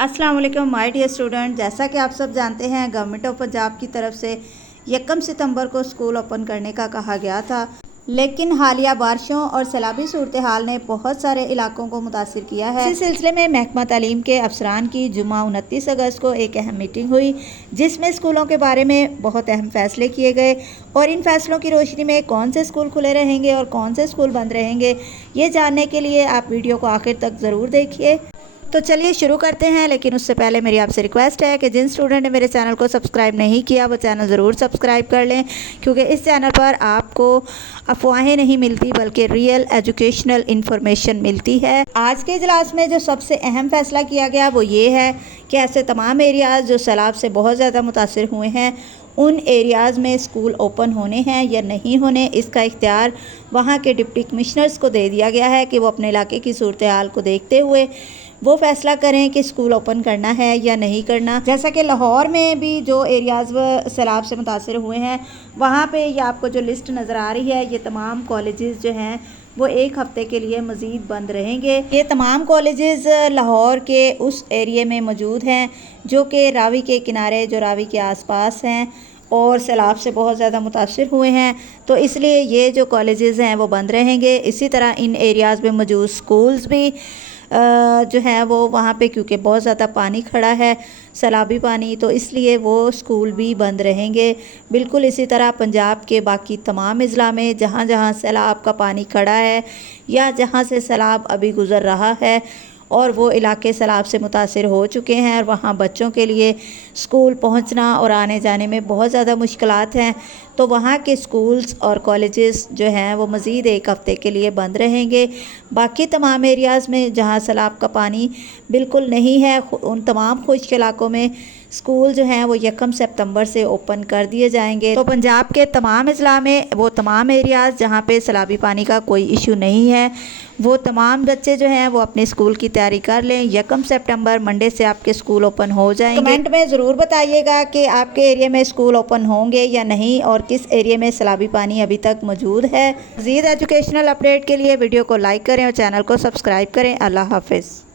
अस्सलाम वालेकुम my dear student. जैसा कि आप सब जानते हैं, गवर्नमेंट ऑफ पंजाब की तरफ से 1 सितंबर को स्कूल ओपन करने का कहा गया था, लेकिन हालिया बारिशों और सैलाबी सूरत हाल ने बहुत सारे इलाकों को मुतासिर किया है। इसी सिलसिले में महकमा तालीम के अफसरान की जुमा 29 अगस्त को एक अहम मीटिंग हुई, जिसमें स्कूलों के बारे में बहुत अहम फैसले किए गए और इन फैसलों की रोशनी में कौन से स्कूल खुले रहेंगे और कौन से स्कूल बंद रहेंगे, ये जानने के लिए आप वीडियो को आखिर तक ज़रूर देखिए। तो चलिए शुरू करते हैं, लेकिन उससे पहले मेरी आपसे रिक्वेस्ट है कि जिन स्टूडेंट ने मेरे चैनल को सब्सक्राइब नहीं किया वो चैनल ज़रूर सब्सक्राइब कर लें, क्योंकि इस चैनल पर आपको अफवाहें नहीं मिलती बल्कि रियल एजुकेशनल इन्फॉर्मेशन मिलती है। आज के इजलास में जो सबसे अहम फैसला किया गया वो ये है कि ऐसे तमाम एरियाज़ जो सैलाब से बहुत ज़्यादा मुतासिर हुए हैं, उन एरियाज़ में स्कूल ओपन होने हैं या नहीं होने, इसका इख्तियार वहाँ के डिप्टी कमिश्नर्स को दे दिया गया है कि वो अपने इलाके की सूरत हाल को देखते हुए वो फ़ैसला करें कि स्कूल ओपन करना है या नहीं करना। जैसा कि लाहौर में भी जो एरियाज़ सैलाब से मुतासर हुए हैं, वहाँ पे ये आपको जो लिस्ट नज़र आ रही है, ये तमाम कॉलेजेस जो हैं वो 1 हफ़्ते के लिए मज़ीद बंद रहेंगे। ये तमाम कॉलेजेस लाहौर के उस एरिए में मौजूद हैं जो कि रावी के किनारे, जो रावी के आसपास हैं और सैलाब से बहुत ज़्यादा मुतासर हुए हैं, तो इसलिए ये जो कॉलेजेस हैं वो बंद रहेंगे। इसी तरह इन एरियाज़ में मौजूद स्कूल्स भी जो है वो वहाँ पे, क्योंकि बहुत ज़्यादा पानी खड़ा है, सैलाबी पानी, तो इसलिए वो स्कूल भी बंद रहेंगे। बिल्कुल इसी तरह पंजाब के बाकी तमाम अज़ला में जहाँ जहाँ सैलाब का पानी खड़ा है या जहाँ से सैलाब अभी गुज़र रहा है और वो इलाके सैलाब से मुतासिर हो चुके हैं और वहाँ बच्चों के लिए स्कूल पहुँचना और आने जाने में बहुत ज़्यादा मुश्किलात हैं, तो वहाँ के स्कूल्स और कॉलेजेस जो हैं वो मज़ीद 1 हफ़्ते के लिए बंद रहेंगे। बाकी तमाम एरियाज़ में जहाँ सैलाब का पानी बिल्कुल नहीं है, उन तमाम खुश्क इलाकों में स्कूल जो हैं वो 1 सितंबर से ओपन कर दिए जाएंगे। तो पंजाब के तमाम अज़ला में वो तमाम एरियाज़ जहाँ पे सैलाबी पानी का कोई इशू नहीं है, वो तमाम बच्चे जो हैं वो अपने स्कूल की तैयारी कर लें। 1 सितंबर मंडे से आपके स्कूल ओपन हो जाएंगे। कमेंट में ज़रूर बताइएगा कि आपके एरिया में स्कूल ओपन होंगे या नहीं और किस एरिया में सैलाबी पानी अभी तक मौजूद है। मज़ीद एजुकेशनल अपडेट के लिए वीडियो को लाइक करें और चैनल को सब्सक्राइब करें। अल्लाह हाफ़िज़।